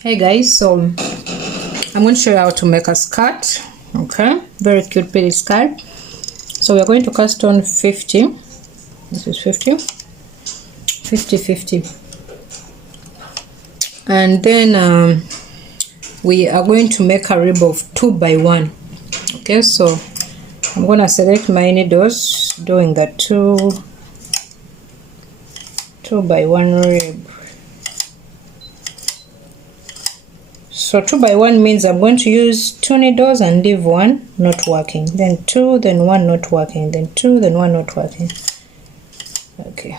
Hey guys, so I'm going to show you how to make a skirt. Okay, very cute pretty skirt. So we're going to cast on 50. This is 50 50. And then we are going to make a rib of 2 by 1. Okay, so I'm going to select my needles doing the 2 by 1 rib. So 2 by 1 means I'm going to use 2 needles and leave 1 not working, then 2, then 1 not working, then 2, then 1 not working. Okay.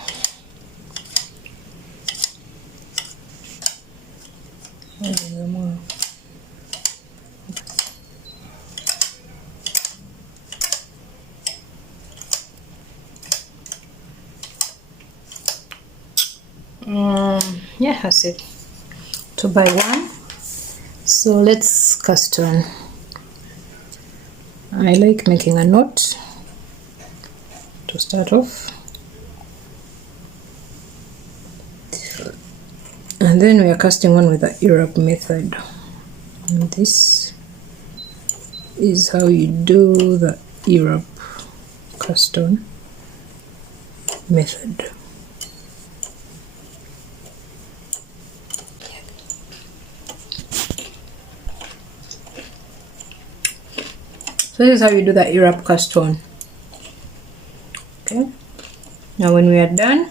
Yeah, that's it. 2 by 1. So let's cast on. I like making a knot to start off, and then we are casting on with the Europe method. And this is how you do the Europe cast on method. So this is how you do the Europe cast on. Okay. Now when we are done,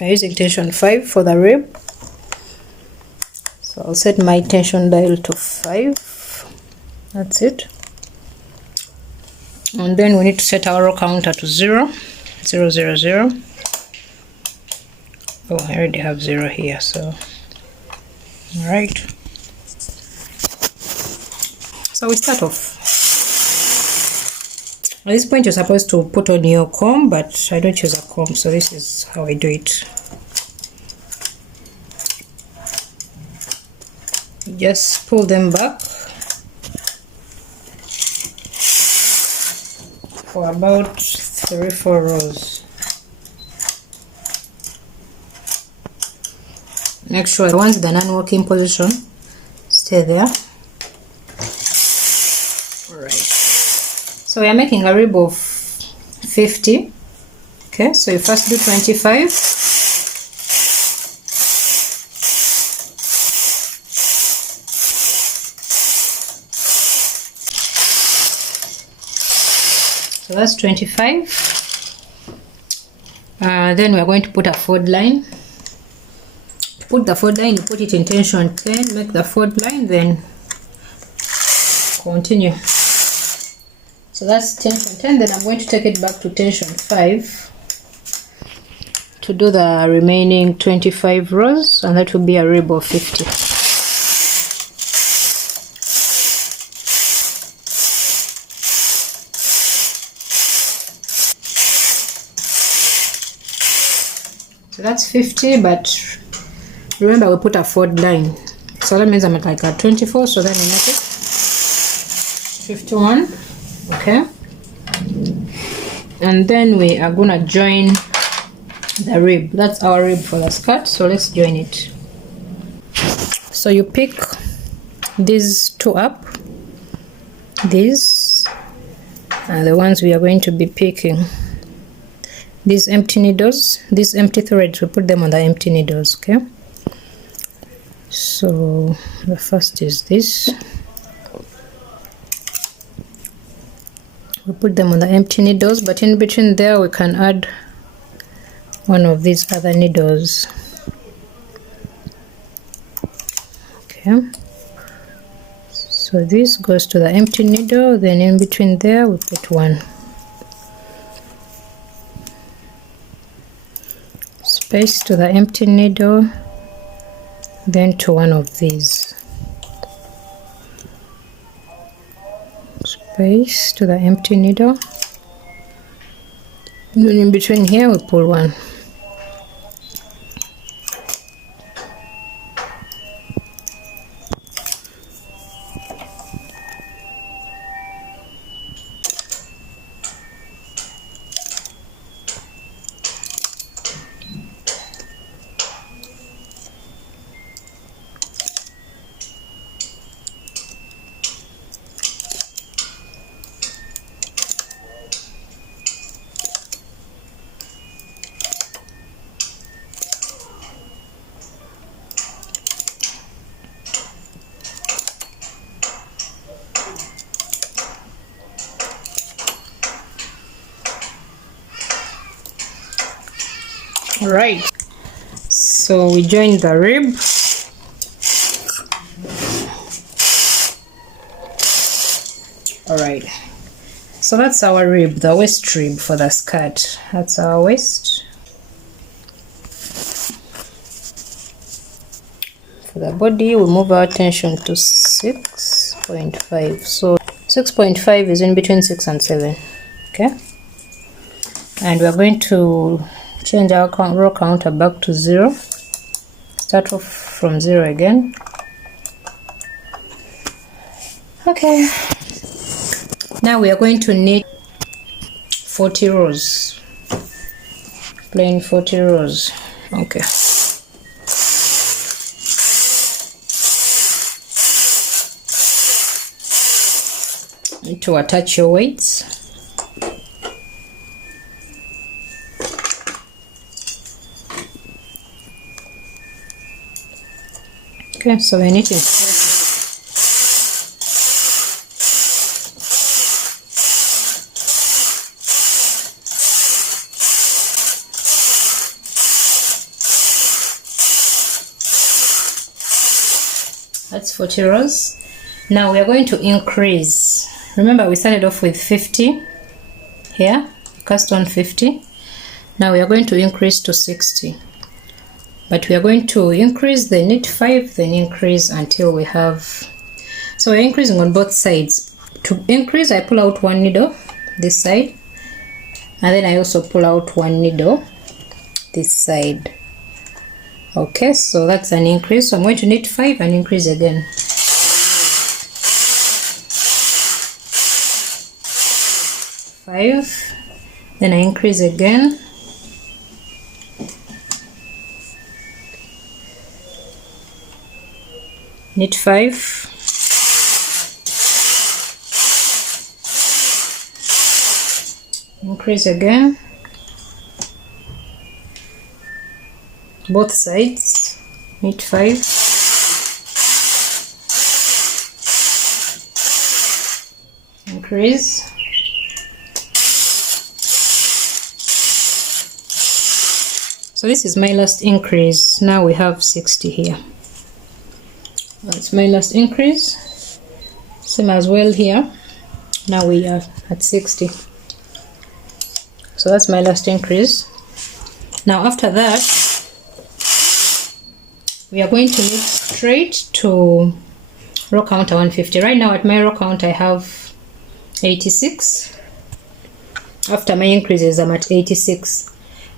I'm using tension 5 for the rib. So I'll set my tension dial to 5. That's it. And then we need to set our row counter to 0. 0, 0, 0. Oh, I already have 0 here, so alright. So we start off. At this point you're supposed to put on your comb, but I don't use a comb, so this is how I do it. Just pull them back for about 3-4 rows. Make sure once the non-working position, stay there. So we are making a rib of 50. Okay, so you first do 25. So that's 25. Then we are going to put a fold line. To put the fold line, you put it in tension 10, make the fold line, then continue. So that's tension 10, then I'm going to take it back to tension 5 to do the remaining 25 rows, and that will be a rib of 50. So that's 50, but remember we put a fold line. So that means I'm at like a 24, so then we make it 51. Okay, and then we are gonna join the rib. That's our rib for the skirt, so let's join it. So you pick these 2 up. These are the ones we are going to be picking. These empty needles, these empty threads, we put them on the empty needles. Okay, so the first is this. We put them on the empty needles, but in between there we can add one of these other needles. Okay, so this goes to the empty needle, then in between there we put one. Space to the empty needle, then to one of these. Space to the empty needle, then in between here we pull one. Right, so we join the rib. All right, so that's our rib, the waist rib for the skirt. That's our waist. For the body, we move our attention to 6.5. So 6.5 is in between 6 and 7. Okay, and we're going to change our row counter back to 0. Start off from 0 again. Okay, now we are going to knit 40 rows, plain 40 rows. Okay, need to attach your weights. Okay, so we're knitting. That's 40 rows. Now we are going to increase. Remember, we started off with 50 here, cast on 50. Now we are going to increase to 60. But we are going to increase, then knit 5, then increase until we have. So we're increasing on both sides. To increase, I pull out one needle this side, and then I also pull out one needle this side. Okay, so that's an increase. So I'm going to knit 5 and increase again. Five, then I increase again. Knit 5. Increase again. Both sides. Knit 5. Increase. So this is my last increase. Now we have 60 here. That's my last increase. Same as well here. Now we are at 60. So that's my last increase. Now after that, we are going to knit straight to row counter 150. Right now at my row count I have 86. After my increases I'm at 86.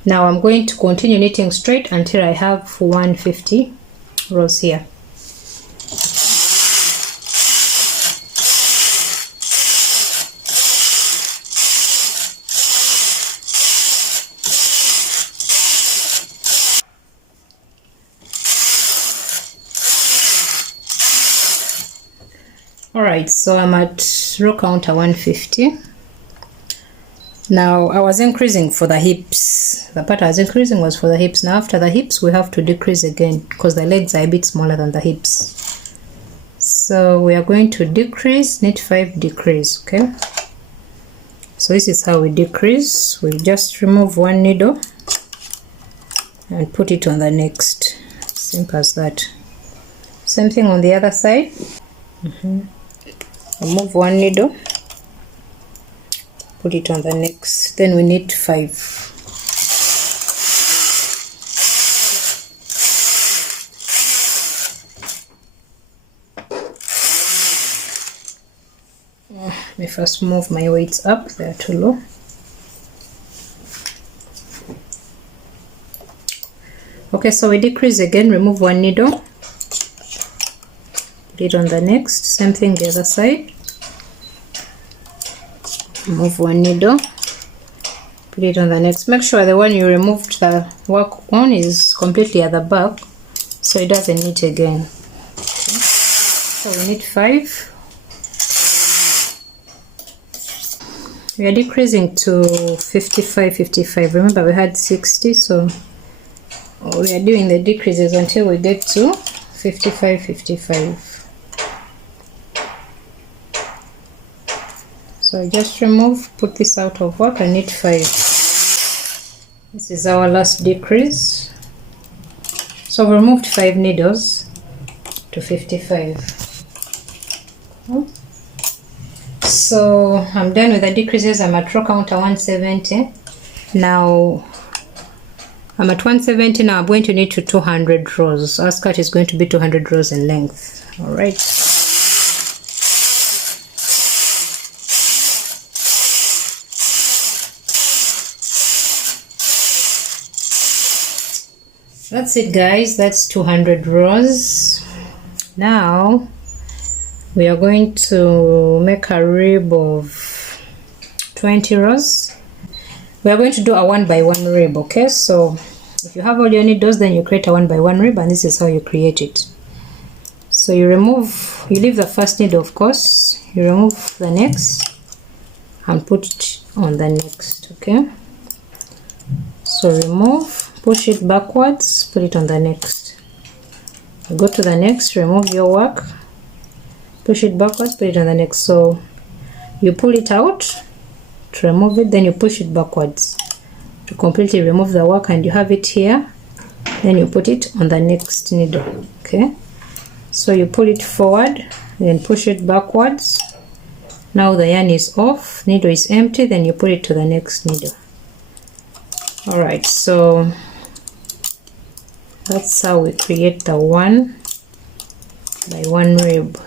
Now I'm going to continue knitting straight until I have 150 rows here. Alright, so I'm at row counter 150. Now I was increasing for the hips. The part I was increasing was for the hips. Now after the hips we have to decrease again because the legs are a bit smaller than the hips. So we are going to decrease, knit 5, decrease. Okay, so this is how we decrease. We just remove one needle and put it on the next. Simple as that. Same thing on the other side. Remove one needle, put it on the next, then we knit 5. Let me first move my weights up, they're too low. Okay, so we decrease again, remove one needle, put it on the next, same thing the other side. Remove one needle, put it on the next. Make sure the one you removed the work on is completely at the back so it doesn't knit again. Okay. So we knit 5. We are decreasing to 55. Remember we had 60, so we are doing the decreases until we get to 55. So just remove, put this out of work and knit 5. This is our last decrease. So we removed 5 needles to 55. So I'm done with the decreases. I'm at row counter 170. Now I'm at 170. Now I'm going to knit to 200 rows. Our skirt is going to be 200 rows in length. All right. That's it, guys. That's 200 rows. Now we are going to make a rib of 20 rows. We are going to do a 1 by 1 rib. Okay, so if you have all your needles, then you create a 1 by 1 rib, and this is how you create it. So you leave the first needle, of course, you remove the next and put it on the next. Okay, so remove, push it backwards, put it on the next. You go to the next, remove your work, push it backwards, put it on the next. So you pull it out to remove it, then you push it backwards to completely remove the work, and you have it here. Then you put it on the next needle. Okay, so you pull it forward, then push it backwards. Now the yarn is off, needle is empty, then you put it to the next needle. All right, so that's how we create the 1 by 1 rib.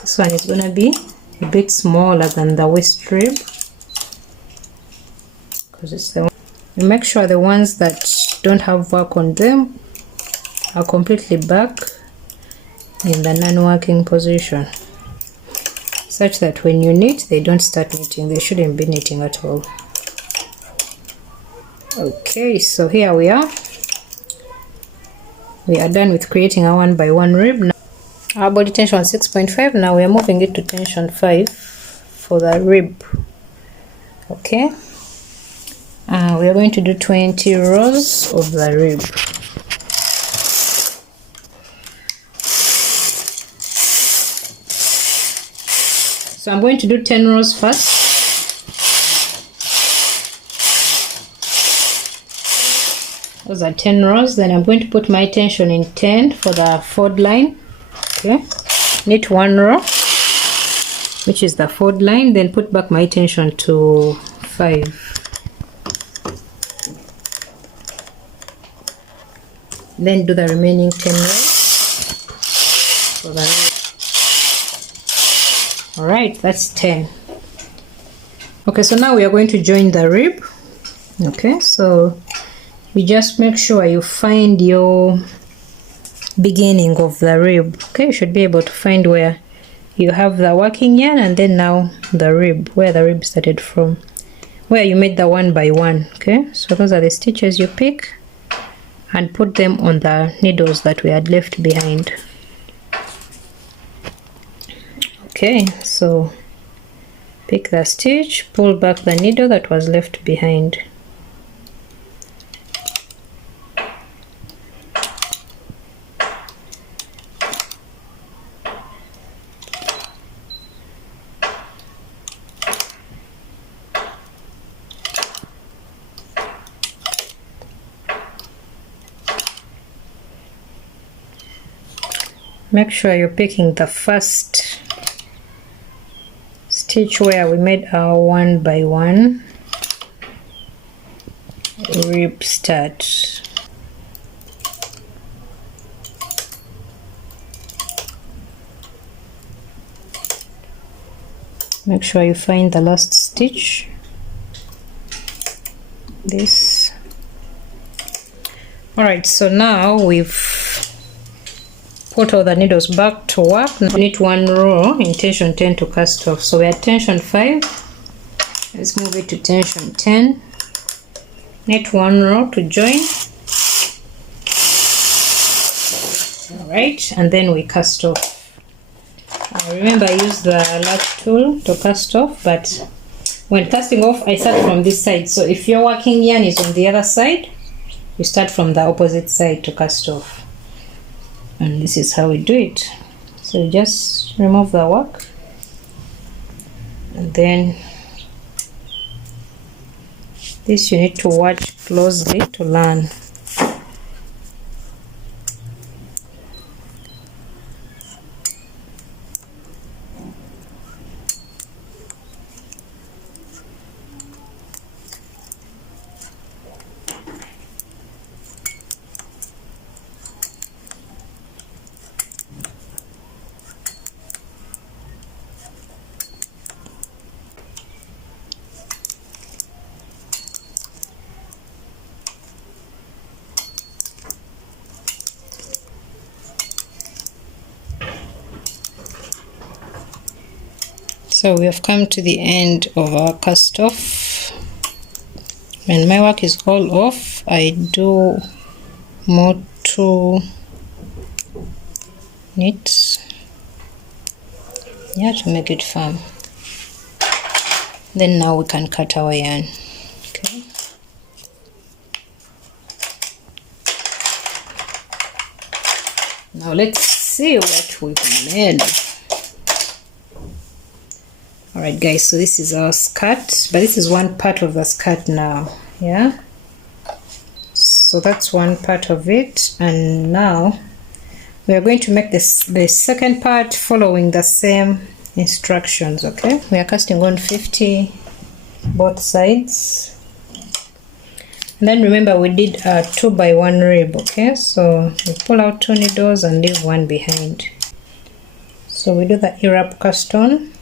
This one is going to be a bit smaller than the waist rib, because it's the one. You make sure the ones that don't have work on them are completely back in the non-working position, such that when you knit, they don't start knitting. They shouldn't be knitting at all. Okay, so here we are. We are done with creating a 1 by 1 rib. Now, our body tension 6.5. Now we are moving it to tension 5 for the rib. Okay, we are going to do 20 rows of the rib. So I'm going to do 10 rows first. Those are 10 rows. Then I'm going to put my tension in 10 for the forward line. Okay, knit 1 row, which is the forward line, then put back my tension to 5. Then do the remaining 10 rows for the rib. All right, that's 10. Okay, so now we are going to join the rib. Okay, so you just make sure you find your beginning of the rib. Okay, you should be able to find where you have the working yarn, and then now the rib, where the rib started from, where you made the 1 by 1. Okay, so those are the stitches you pick and put them on the needles that we had left behind. Okay, so pick the stitch, pull back the needle that was left behind. Make sure you're picking the first stitch where we made our 1 by 1 rib start. Make sure you find the last stitch, this. All right, so now we've put all the needles back to work. Now knit 1 row in tension 10 to cast off. So we're at tension 5. Let's move it to tension 10. Knit 1 row to join. All right, and then we cast off. Remember, I use the latch tool to cast off, but when casting off, I start from this side. So if your working yarn is on the other side, you start from the opposite side to cast off. And this is how we do it. So you just remove the work, and then This you need to watch closely to learn. So we have come to the end of our cast off. When my work is all off, I do more to knit, yeah, to make it firm. Then now we can cut our yarn. Okay. Now let's see what we've made. Alright guys, so this is our skirt, but this is one part of the skirt now, yeah? So that's one part of it, and now we are going to make the second part following the same instructions, okay? We are casting on 50 both sides. And then remember we did a 2x1 rib, okay? So we pull out 2 needles and leave one behind. So we do the E-wrap cast on.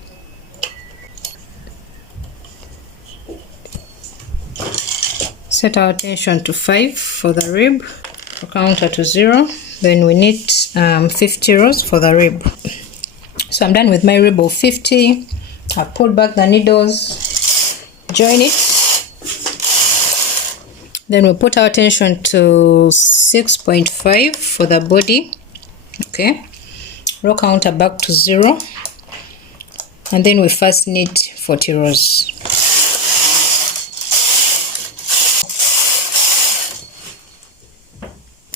Set our tension to 5 for the rib, counter to 0. Then we need 50 rows for the rib. So I'm done with my rib of 50. I pull back the needles, join it. Then we put our tension to 6.5 for the body. Okay. Row counter back to 0. And then we first knit 40 rows.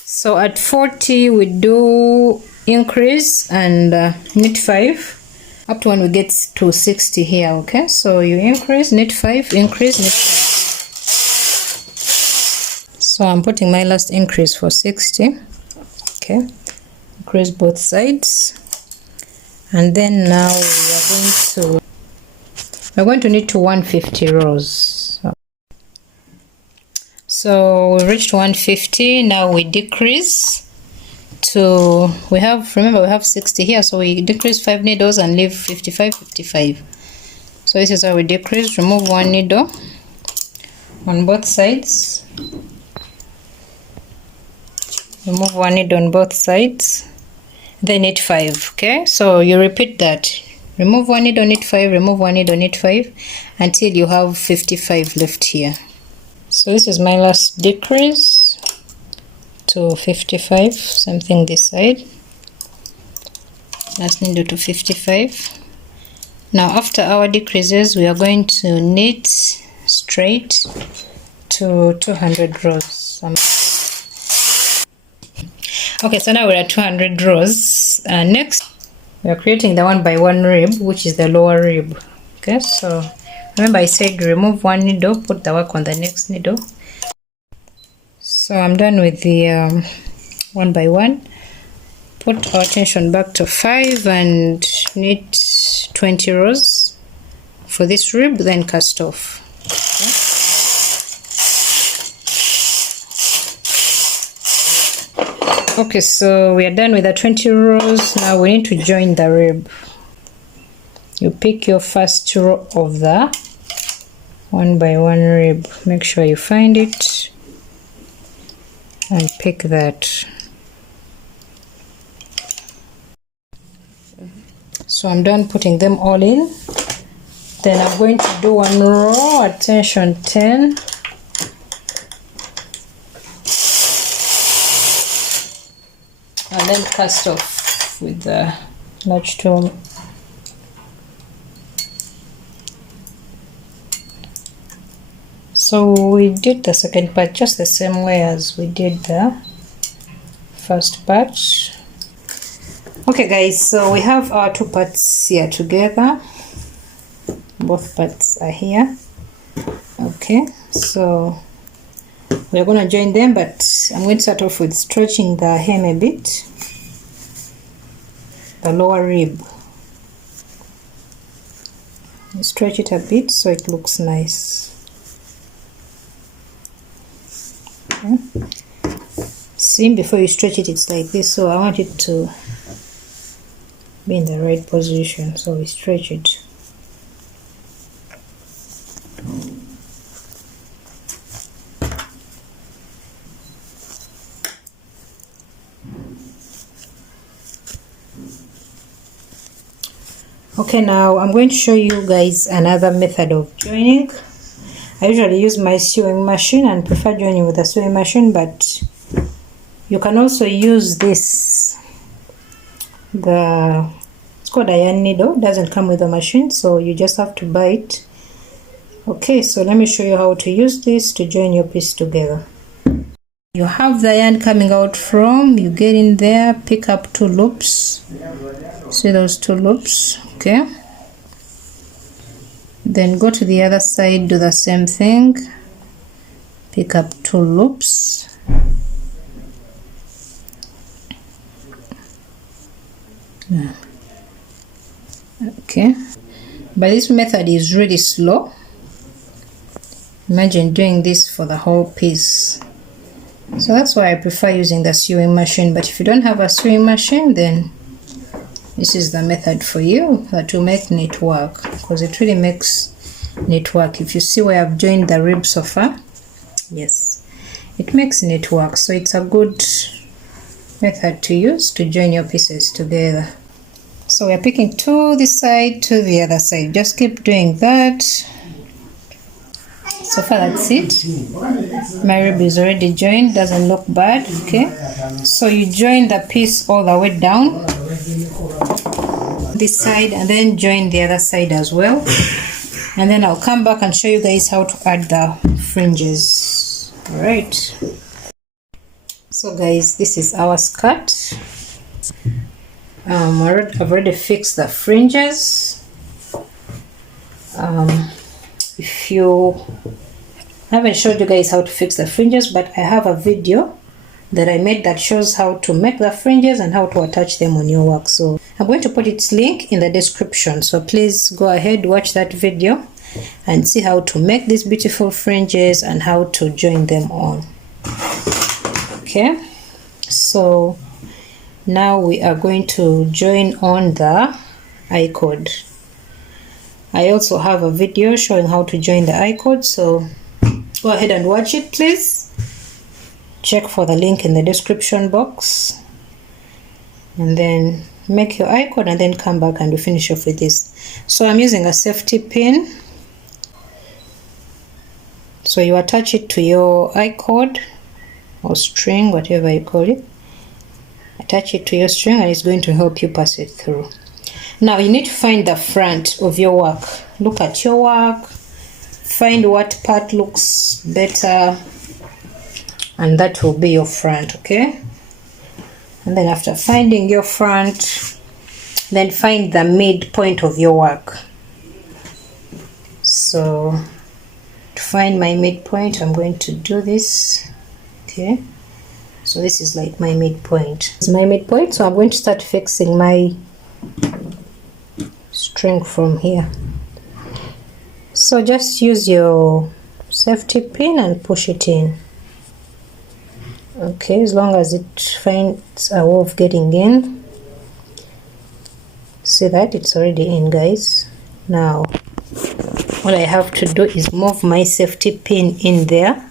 So at 40 we do increase and knit 5 up to when we get to 60 here, okay? So you increase, knit 5, increase, knit 5. So I'm putting my last increase for 60, okay? Increase both sides, and then now we're going to knit to 150 rows. So we reached 150. Now we decrease to, remember we have 60 here, so we decrease 5 needles and leave 55. So this is how we decrease. Remove 1 needle on both sides. Remove 1 needle on both sides. Then knit 5. Okay, so you repeat that. Remove 1 needle, knit 5. Remove 1 needle, knit 5 until you have 55 left here. So this is my last decrease to 55, something this side. Last needle to 55. Now after our decreases, we are going to knit straight to 200 rows. Okay, so now we're at 200 rows. Next, we are creating the 1x1 rib, which is the lower rib. Okay, so remember I said remove 1 needle, put the work on the next needle. So I'm done with the 1x1. Put our tension back to 5 and knit 20 rows for this rib, then cast off. Okay, so we are done with the 20 rows. Now we need to join the rib. You pick your first row of the 1x1 rib. Make sure you find it and pick that. So I'm done putting them all in. Then I'm going to do one row at tension 10. And then cast off with the large tool. So we did the second part just the same way as we did the first part. Okay guys, so we have our two parts here together. Both parts are here. Okay, So we're going to join them, but I'm going to start off with stretching the hem a bit, the lower rib. You stretch it a bit so it looks nice. Okay. See, before you stretch it, it's like this, so I want it to be in the right position, so we stretch it. Okay, now I'm going to show you guys another method of joining. I usually use my sewing machine and prefer joining with a sewing machine, but you can also use this. It's called a yarn needle. It doesn't come with a machine, so you just have to buy it. Okay, so let me show you how to use this to join your piece together. You have the yarn coming out from, you get in there, pick up 2 loops. See those 2 loops? Okay. Then go to the other side, do the same thing. Pick up 2 loops. Okay. But this method is really slow. Imagine doing this for the whole piece. So that's why I prefer using the sewing machine. But if you don't have a sewing machine, then this is the method for you to make knit work, because it really makes knit work. If you see where I've joined the ribs so far, yes, it makes knit work. So it's a good method to use to join your pieces together. So we're picking to this side, to the other side. Just keep doing that. So far that's it. My rib is already joined, doesn't look bad. Okay, so you join the piece all the way down this side and then join the other side as well, and then I'll come back and show you guys how to add the fringes. All right, so guys, this is our skirt. I've already fixed the fringes. If you I haven't showed you guys how to fix the fringes, but I have a video that I made that shows how to make the fringes and how to attach them on your work. So I'm going to put its link in the description, so please go ahead, watch that video and see how to make these beautiful fringes and how to join them on. Okay, so now we are going to join on the I-cord. I also have a video showing how to join the I-cord, so go ahead and watch it, please. Check for the link in the description box and then make your I-cord and then come back and we finish off with this. So I'm using a safety pin. So you attach it to your I-cord or string, whatever you call it. Attach it to your string and it's going to help you pass it through. Now you need to find the front of your work. Look at your work, find what part looks better, and that will be your front. Okay, and then after finding your front, then find the midpoint of your work. So to find my midpoint, I'm going to do this. Okay, so this is like my midpoint. It's my midpoint, so I'm going to start fixing my string from here. So just use your safety pin and push it in. Okay, as long as it finds a way of getting in. See that it's already in, guys. Now what I have to do is move my safety pin in there,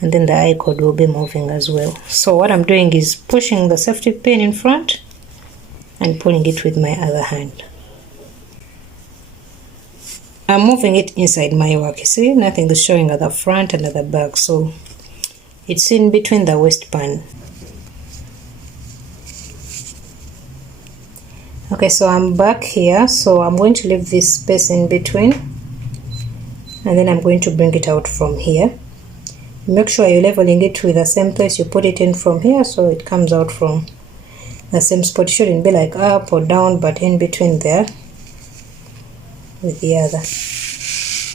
and then the I-cord will be moving as well. So what I'm doing is pushing the safety pin in front and pulling it with my other hand. I'm moving it inside my work. You see, nothing is showing at the front and at the back, so it's in between the waistband. Okay, so I'm back here, so I'm going to leave this space in between and then I'm going to bring it out from here. Make sure you're leveling it with the same place you put it in from here, so it comes out from the same spot. It shouldn't be like up or down, but in between there with the other.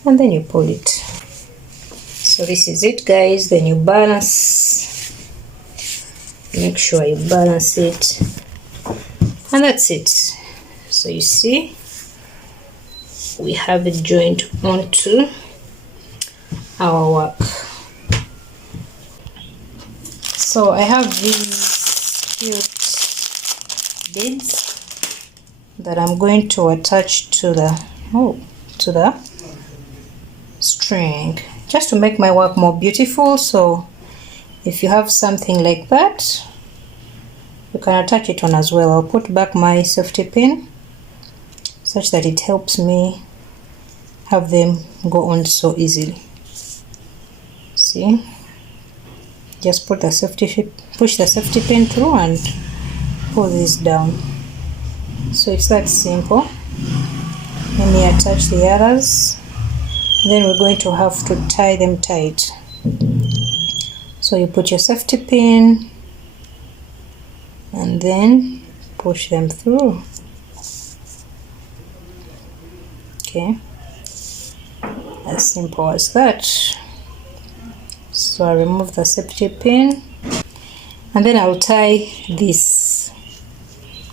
and then you pull it. So this is it, guys. Then you balance, make sure you balance it, and that's it. So you see, we have it joined onto our work. So I have these cute beads that I'm going to attach to the string, just to make my work more beautiful. So if you have something like that, you can attach it on as well. I'll put back my safety pin such that it helps me have them go on so easily. See, just push the safety pin through and pull this down. So it's that simple. Let me attach the others. Then we're going to have to tie them tight. So you put your safety pin and then push them through. Okay, as simple as that. So I remove the safety pin and then I'll tie this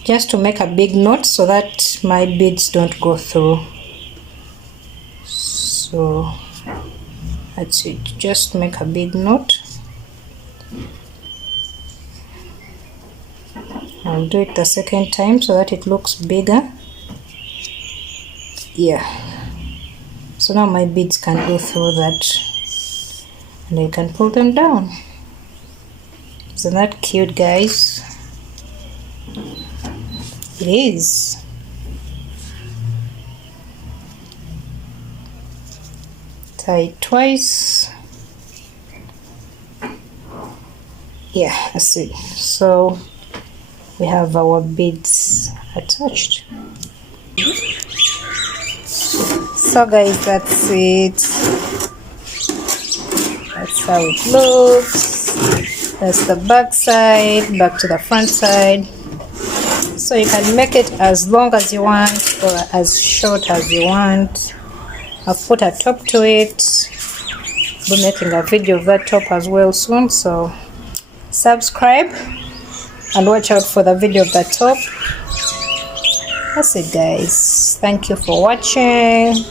just to make a big knot so that my beads don't go through. So that's it, just make a big knot. I'll do it the second time so that it looks bigger. Yeah, so now my beads can go through that and I can pull them down. Isn't that cute, guys? It is. Tie it twice. Yeah, that's it. So we have our beads attached. So guys, that's it. That's how it looks. That's the back side, back to the front side. So you can make it as long as you want or as short as you want. I've put a top to it. I'll be making a video of that top as well soon, so subscribe and watch out for the video of that top. That's it, guys. Thank you for watching.